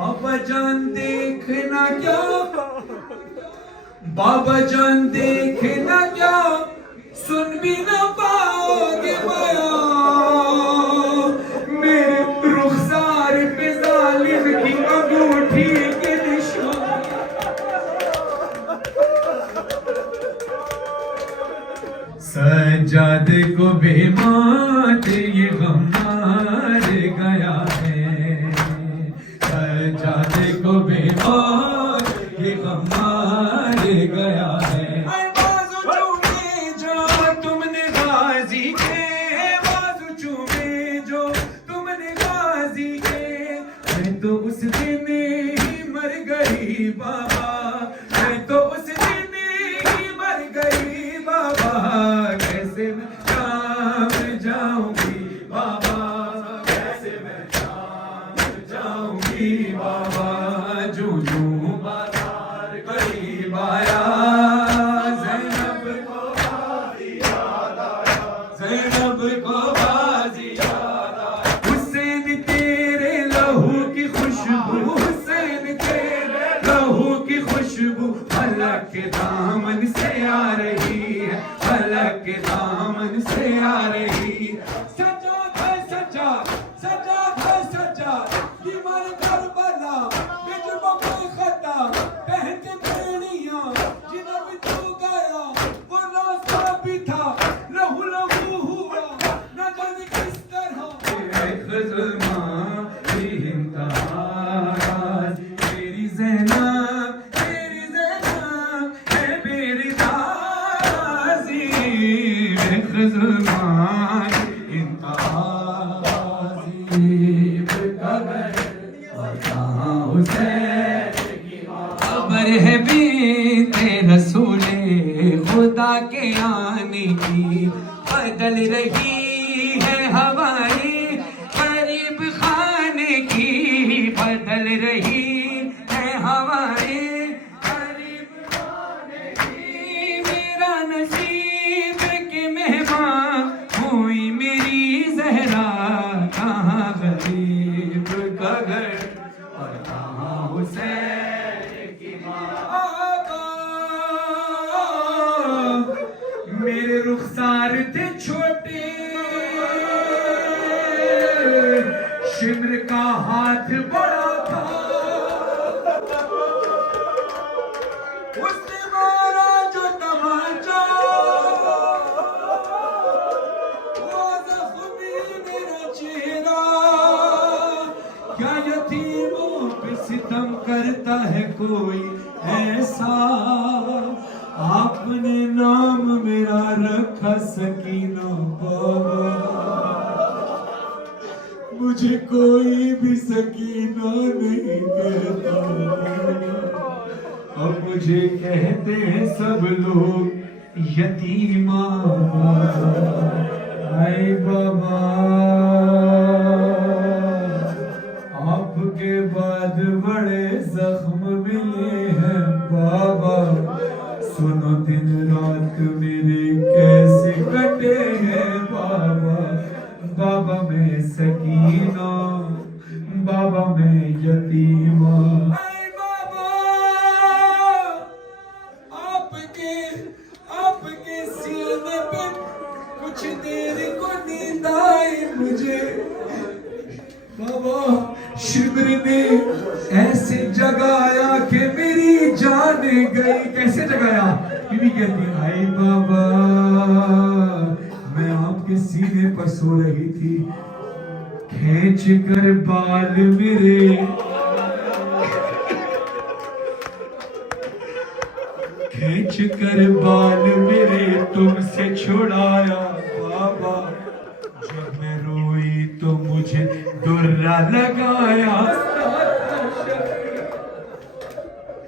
بابا جان دیکھنا کیا، بابا جان دیکھنا کیا، سن بھی نہ پاؤ گے بیان، میرے رخسار پہ ظالم کی انگوٹھی کے نشان۔ سجاد کو بے مات یہ غم مار گیا ہے، سجاد کو بے مات یہ غم مار گیا ہے۔ اے بازو چومے جو تم نے غازی کے، بازو چومے جو تم نے غازی کے، میں تو اس دن ہی مر گئی بابا، میں تو اس دن ہی مر گئی بابا، کیسے میں شام جاؤں گی بابا، کیسے میں شام جاؤں گی بابا، جو یوں بازار قریب آیا، زینب کو بازی یاد آیا، زینب کو بازی یاد آیا، حسین تیرے لہو کی خوشبو، حسین تیرے لہو کی خوشبو فلک کے دامن سے آ رہی ہے، فلک کے دامن سے آ رہی ہے۔ سجاد ہے سجاد، سجاد ہے سجاد، دیوار کربلا بجرموں کوئی خطا، پہن کے بیڑیاں جدھر بھی تو گیا وہ راستہ بھی تھا، لہو لہو ہوا نہ جانے کس طرح، خزماں کی انتہا، میری زینب میری زینب ہے میری دازی، خزماں کی انتہا، اور کہاں حسین کی خبر ہے بنت رسول خدا کے آنے کی، بدل رہی ہے ہوائیں غریب خانے کی، بدل رہی ہے ہوائیں غریب خانے کی، میرا نصیب کے مہمان ہوئی میری زہرا، کہاں غریب کا گھر اور کہاں حسین کی ماں۔ میرے رخسار تھے چھوٹے، شمر کا ہاتھ بڑا تھا، اس نے مارا جو تماچا، وہ زخمی میرا چہرہ، کیا یتیموں پہ ستم کرتا ہے کوئی ایسا، آپ نے نام میرا رکھا سکینہ بابا، مجھے کوئی بھی سکینہ نہیں کہتا، اب مجھے کہتے ہیں سب لوگ یتیمہ، اے بابا آپ کے بعد بڑے زخم ملے ہیں بابا، سنو دن رات میرے کیسے کٹے ہیں بابا، بابا میں سکینہ، بابا میں یتیمہ، اے بابا آپ کے سینے پہ کچھ دیر کو نیند آئی مجھے، بابا شمر نے ایسے جگایا کہ میری جان گئی، کیسے جگایا؟ بی بی کہتی آئی بابا میں آپ کے سینے پر سو رہی تھی، کھینچ کر بال میرے، کھینچ کر بال میرے تم سے چھڑایا بابا، جب میں روئی تو مجھے درہ لگا